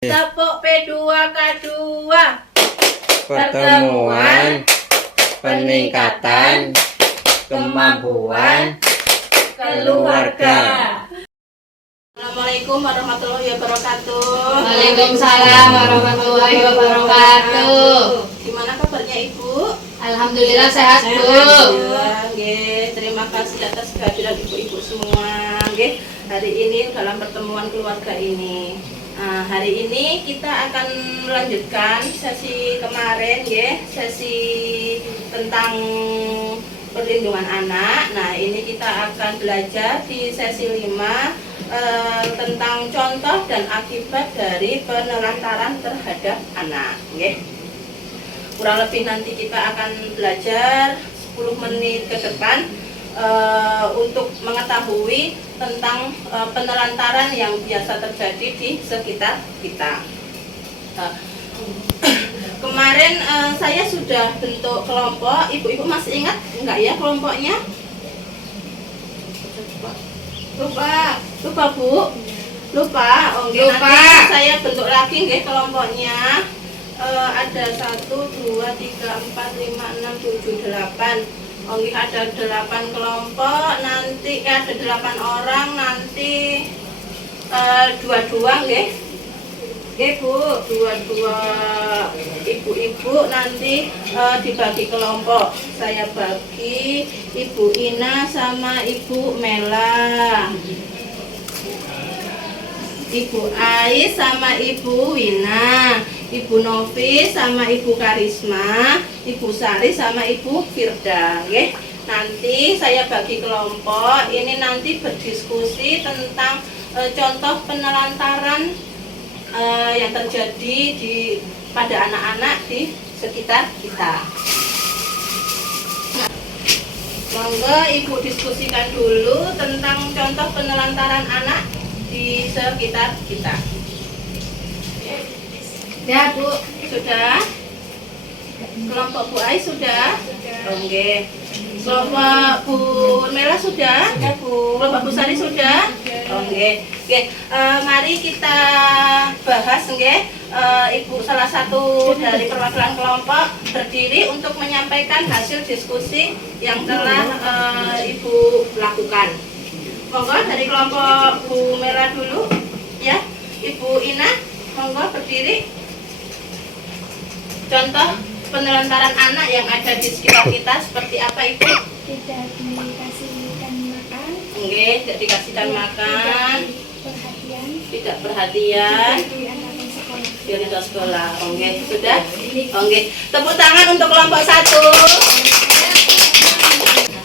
Tepuk P2K2 Pertemuan peningkatan kemampuan keluarga. Assalamualaikum warahmatullahi wabarakatuh. Waalaikumsalam warahmatullahi wabarakatuh. Gimana kabarnya Ibu? Alhamdulillah sehat, Bu. Alhamdulillah, nggih. Terima kasih atas kehadiran ibu-ibu semua, nggih. Hari ini dalam pertemuan keluarga ini. Nah, hari ini kita akan melanjutkan sesi kemarin, ya, sesi tentang perlindungan anak. Nah, ini kita akan belajar di sesi 5 tentang contoh dan akibat dari penelantaran terhadap anak, ya. Kurang lebih nanti kita akan belajar 10 menit ke depan untuk mengetahui tentang penelantaran yang biasa terjadi di sekitar kita. Kemarin saya sudah bentuk kelompok. Ibu-ibu masih ingat enggak ya kelompoknya? Lupa Bu? Lupa? Oke, nanti saya bentuk lagi nggih kelompoknya. Ada 1, 2, 3, 4, 5, 6, 7, 8. Oke, ada 8 kelompok, nanti ada 8 orang, nanti 2-2 nggih. Nggih Bu, 2-2 ibu-ibu nanti dibagi kelompok. Saya bagi Ibu Ina sama Ibu Mela, Ibu Ais sama Ibu Wina, Ibu Novi sama Ibu Karisma, Ibu Sari sama Ibu Firda, okay? Nanti saya bagi kelompok, ini nanti berdiskusi tentang contoh penelantaran yang terjadi pada anak-anak di sekitar kita. Monggo Ibu diskusikan dulu tentang contoh penelantaran anak di sekitar kita. Ya Bu, sudah? Kelompok Bu Ais sudah? Oke. Kelompok Bu Mela sudah? Kelompok Bu Sari sudah? Oke. Mari kita bahas, Ibu salah satu dari perwakilan kelompok berdiri untuk menyampaikan hasil diskusi yang telah Ibu lakukan. Monggo dari kelompok Bu Mela dulu, ya. Ibu Ina, monggo berdiri. Contoh penelantaran anak yang ada di sekitar kita seperti apa Ibu? Tidak dikasihkan makan. Oke, tidak dikasihkan makan. Perhatian. Tidak perhatian. Diantarkan sekolah. Diantar sekolah. Oke, sudah? Oke, tepuk tangan untuk kelompok 1.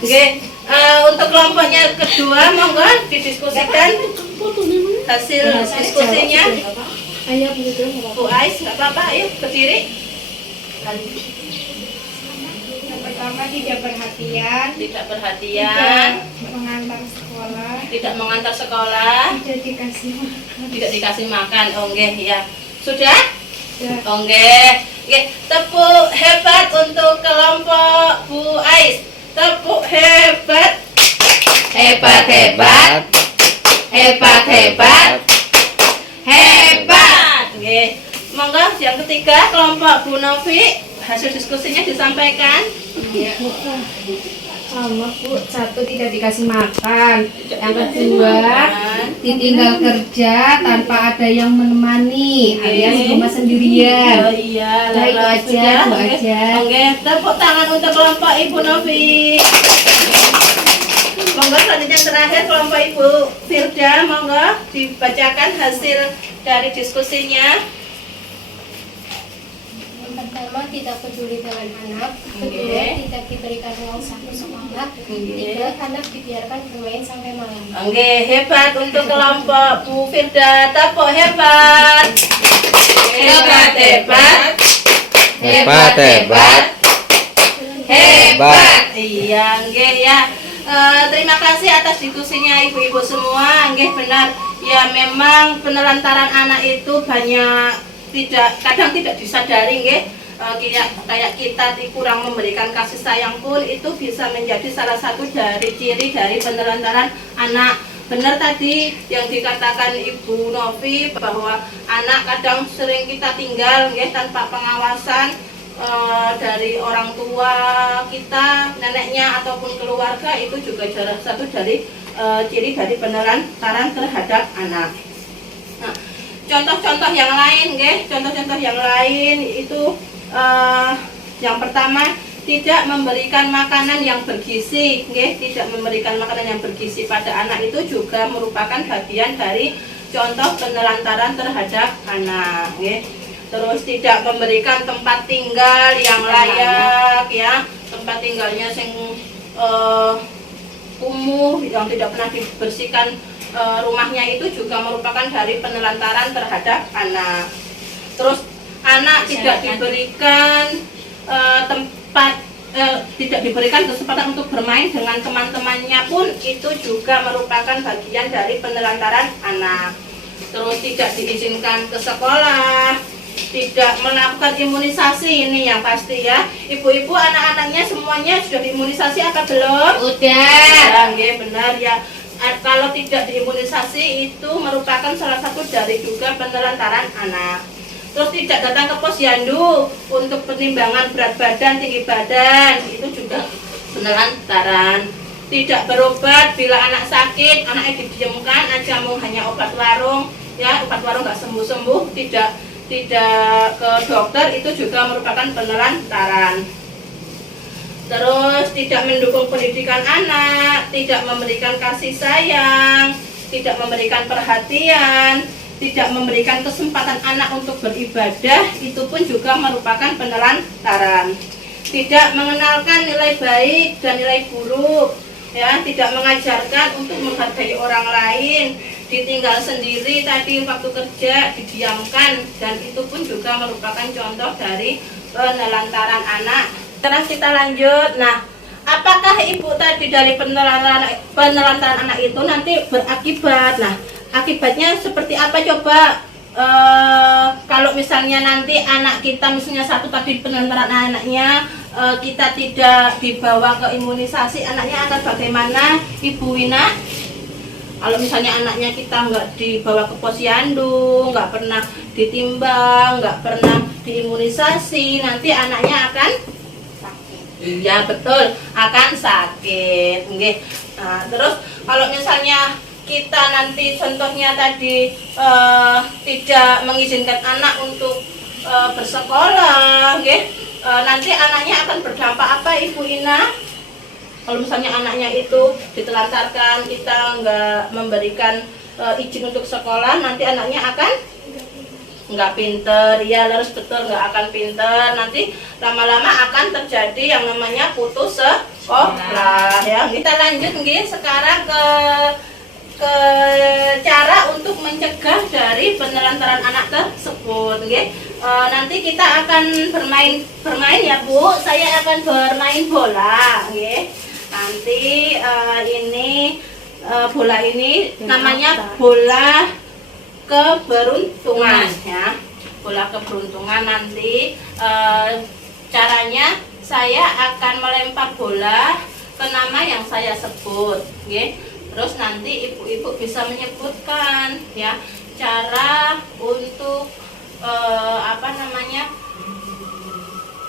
Oke, untuk kelompoknya kedua, monggo didiskusikan hasil diskusinya. Ayo begitu. Bu Ais, nggak apa-apa, ayo berdiri. Yang pertama tidak perhatian. Tidak perhatian, Tidak mengantar sekolah. tidak mengantar sekolah, Tidak dikasih makan. tidak dikasih makan. Oke, ya. Sudah? Sudah. Oke. Tepuk hebat untuk kelompok Bu Ais. Tepuk hebat. Hebat, hebat, hebat, hebat. Hebat. Oke. Monggo yang ketiga kelompok Bu Novi, hasil diskusinya disampaikan. Sama Bu, 1 tidak dikasih makan. Yang kedua, ditinggal kerja tanpa ada yang menemani, alias rumah sendirian. Oh iya, Nah, itu aja, sudah. itu aja. Oke, tepuk tangan untuk kelompok Ibu Novi. Monggo selanjutnya terakhir kelompok Ibu Firda, monggo dibacakan hasil dari diskusinya. Yang pertama tidak peduli dengan anak. Kedua tidak diberikan uang saku sekolah. Tiga anak dibiarkan bermain sampai malam. Oke, hebat untuk kelompok Bu Firda. Tepuk hebat. Hebat, hebat. Hebat, hebat, Hebat. Iya, nggih ya. Terima kasih atas diskusinya ibu-ibu semua. Nggih benar. Ya memang penelantaran anak itu kadang tidak disadari, nggih. Kayak kita kurang memberikan kasih sayang pun itu bisa menjadi salah satu dari ciri dari penelantaran anak. benar tadi yang dikatakan Ibu Novi bahwa anak kadang sering kita tinggal ya, tanpa pengawasan dari orang tua kita, neneknya ataupun keluarga. Itu juga salah satu dari ciri dari penelantaran terhadap anak. Nah, contoh-contoh yang lain, contoh-contoh yang lain itu yang pertama, tidak memberikan makanan yang bergizi, tidak memberikan makanan yang bergizi pada anak itu juga merupakan bagian dari contoh penelantaran terhadap anak. Terus tidak memberikan tempat tinggal yang layak, ya, tempat tinggalnya yang kumuh, yang tidak pernah dibersihkan rumahnya, itu juga merupakan dari penelantaran terhadap anak. Terus anak tidak diberikan tidak diberikan kesempatan untuk bermain dengan teman-temannya pun itu juga merupakan bagian dari penelantaran anak. Terus tidak diizinkan ke sekolah, tidak melakukan imunisasi, ini yang pasti ya. Ibu-ibu, anak-anaknya semuanya sudah diimunisasi apa belum? Udah. Benar ya. Kalau tidak diimunisasi itu merupakan salah satu dari juga penelantaran anak. Terus tidak datang ke posyandu untuk penimbangan berat badan, tinggi badan, itu juga penelantaran. Tidak berobat bila anak sakit, anaknya didiamkan aja, mau hanya obat warung, ya, obat warung nggak sembuh-sembuh, tidak ke dokter, itu juga merupakan penelantaran. Terus tidak mendukung pendidikan anak, tidak memberikan kasih sayang, tidak memberikan perhatian, tidak memberikan kesempatan anak untuk beribadah, itu pun juga merupakan penelantaran. Tidak mengenalkan nilai baik dan nilai buruk, ya, tidak mengajarkan untuk menghargai orang lain, ditinggal sendiri tadi waktu kerja, didiamkan, dan itu pun juga merupakan contoh dari penelantaran anak. Sekarang kita lanjut. Nah, apakah ibu tadi dari penelantaran anak itu nanti berakibat? Nah, akibatnya seperti apa coba? Kalau misalnya nanti anak kita, misalnya satu tadi penelantaran anaknya, kita tidak dibawa ke imunisasi, anaknya akan bagaimana, Ibu Wina? Kalau misalnya anaknya kita nggak dibawa ke posyandu, nggak pernah ditimbang, nggak pernah diimunisasi, nanti anaknya akan sakit. Ya betul, akan sakit. Nah, terus kalau misalnya kita nanti contohnya tadi tidak mengizinkan anak untuk bersekolah, nanti anaknya akan berdampak apa, Ibu Ina? Kalau misalnya anaknya itu ditelantarkan, kita nggak memberikan izin untuk sekolah, nanti anaknya akan nggak pinter, ya harus betul, nggak akan pinter. Nanti lama-lama akan terjadi yang namanya putus sekolah. Ya, kita lanjut sekarang ke cara untuk mencegah dari penelantaran anak tersebut. Nanti kita akan bermain ya Bu. Saya akan bermain bola. Nanti ini bola ini namanya bola keberuntungan, ya. Bola keberuntungan. Nanti caranya saya akan melempar bola ke nama yang saya sebut, Terus nanti ibu-ibu bisa menyebutkan, ya, cara untuk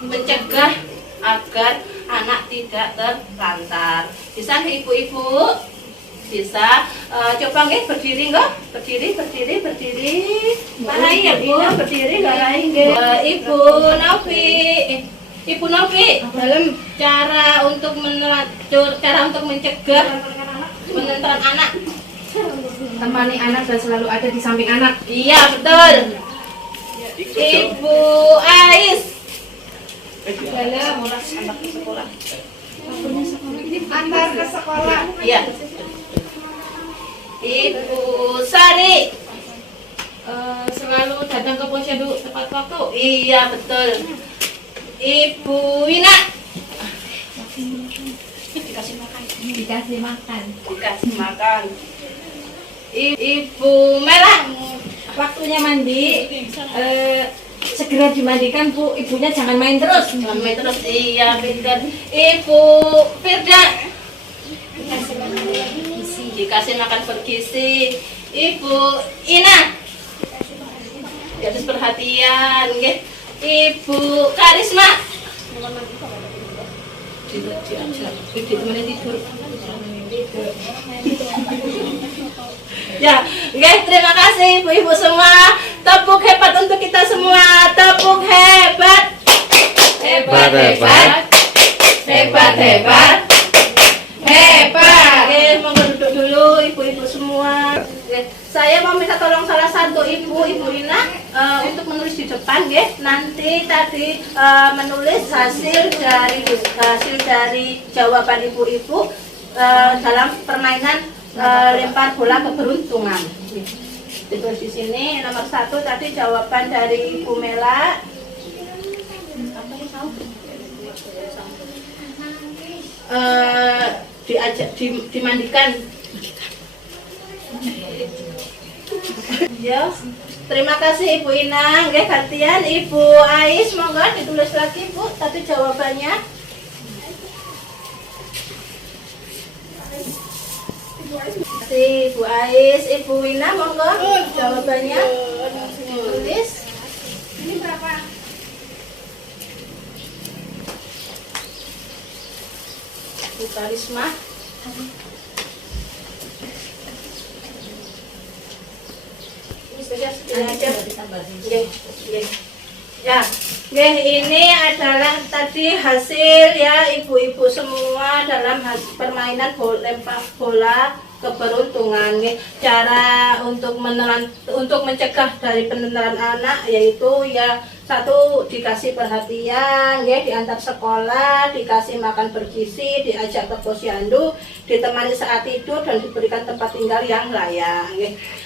mencegah agar anak tidak terlantar. Bisa nih ibu-ibu? Bisa. Coba berdiri nggak? Berdiri. Marahi ya Bu, berdiri marahi Ibu Novi. Ibu Novi, dalam cara untuk mencegah penelantaran anak. Temani anak dan selalu ada di samping anak. Iya betul. Ibu Ais. Dalam anak ke sekolah. antar ke sekolah. Iya. Ibu Sari. Selalu datang ke posyandu tepat waktu. Iya betul. Ibu Wina. Dikasih makan. Dikasih makan. Ibu Merah. Waktunya mandi, segera dimandikan Bu. Ibunya jangan main terus. Jangan main terus. Iya pintar. Ibu Firda. dikasih makan bergizi. Ibu Ina atas perhatian, nggih. Ibu Karisma ya, nggih, terima kasih ibu-ibu semua. Tepuk hebat untuk kita semua. Tepuk hebat. Hebat, hebat. Hebat, hebat. Hebat. Oke, monggo duduk dulu ibu-ibu semua. Oke, saya mau minta tolong salah satu ibu Ina untuk menulis di depan, nggih. Nanti tadi menulis hasil dari jawaban ibu-ibu dalam permainan lempar bola keberuntungan. Ditulis di sini nomor 1 tadi jawaban dari Ibu Mela. Dimandikan. Ya, terima kasih Ibu Ina. Nggih, gantian Ibu Ais, monggo ditulis lagi Bu tadi jawabannya. Ibu Ais, Ibu Wina, monggo jawabannya ditulis. Ini berapa? Bu Karisma. Ini saja aja. Ya, ini adalah tadi hasil ya ibu-ibu semua dalam permainan lempar bola keberuntungan. Cara untuk mencegah dari penularan anak yaitu ya 1 dikasih perhatian, ya diantar sekolah, dikasih makan bergizi, diajak ke posyandu, ditemani saat tidur dan diberikan tempat tinggal yang layak.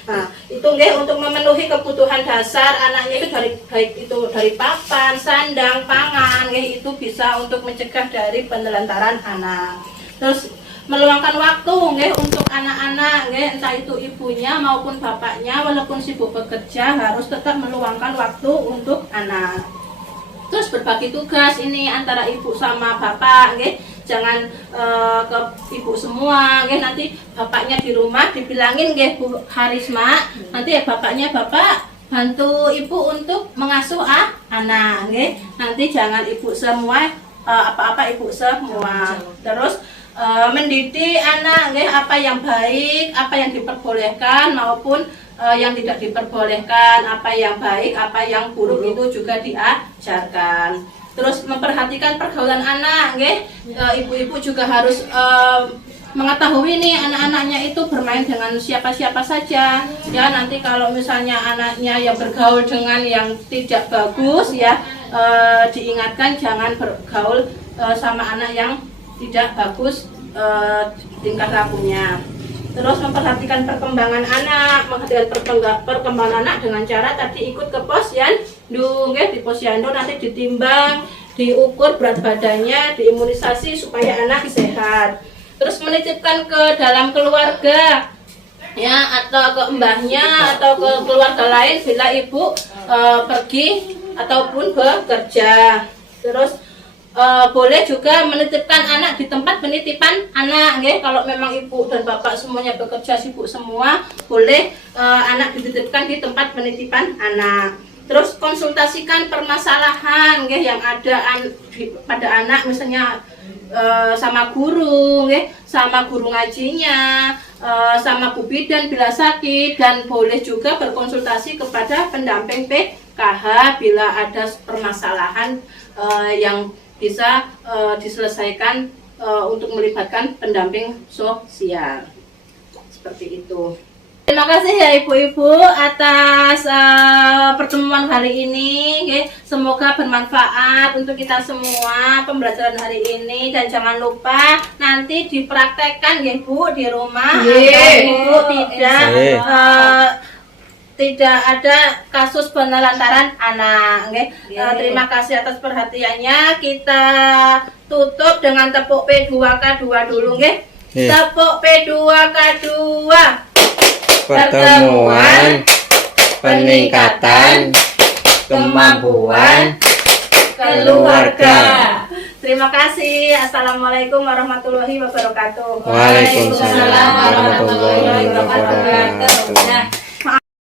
Nah, itu untuk memenuhi kebutuhan dasar anaknya itu baik itu dari papan, sandang, pangan, itu bisa untuk mencegah dari penelantaran anak. Terus meluangkan waktu untuk anak-anak, entah itu ibunya maupun bapaknya, walaupun sibuk bekerja harus tetap meluangkan waktu untuk anak. Terus berbagi tugas ini antara ibu sama bapak, jangan ke ibu semua, nanti bapaknya di rumah dibilangin Bu Karisma, nanti ya bapaknya bapak bantu ibu untuk mengasuh anak, nanti jangan ibu semua apa-apa ibu semua. Terus mendidik anak, apa yang baik, apa yang diperbolehkan maupun yang tidak diperbolehkan, apa yang baik, apa yang buruk itu juga diajarkan. Terus memperhatikan pergaulan anak, ibu-ibu juga harus mengetahui nih anak-anaknya itu bermain dengan siapa-siapa saja. Ya nanti kalau misalnya anaknya yang bergaul dengan yang tidak bagus ya diingatkan jangan bergaul sama anak yang tidak bagus tingkah lakunya. Terus memperhatikan perkembangan anak, memperhatikan perkembangan anak dengan cara tadi ikut ke posyandu, di posyandu nanti ditimbang, diukur berat badannya, diimunisasi supaya anak sehat. Terus menitipkan ke dalam keluarga, ya atau ke mbahnya atau ke keluarga lain bila ibu pergi ataupun bekerja. Terus boleh juga menitipkan anak di tempat penitipan anak, kalau memang ibu dan bapak semuanya bekerja sibuk semua, boleh anak dititipkan di tempat penitipan anak. Terus konsultasikan permasalahan yang ada pada anak, misalnya sama guru, sama guru ngajinya, sama Bu Bidan bila sakit, dan boleh juga berkonsultasi kepada pendamping PKH bila ada permasalahan yang bisa diselesaikan untuk melibatkan pendamping sosial. Seperti itu. Terima kasih ya ibu-ibu atas pertemuan hari ini. Semoga bermanfaat untuk kita semua pembelajaran hari ini, dan jangan lupa nanti dipraktekkan ya Bu di rumah agar ibu tidak ada kasus penelantaran anak. Terima kasih atas perhatiannya. Kita tutup dengan tepuk P2K2 dulu, Tepuk P2K2. Pertemuan peningkatan kemampuan keluarga. Terima kasih. Assalamualaikum warahmatullahi wabarakatuh. Waalaikumsalam warahmatullahi wabarakatuh. Nah,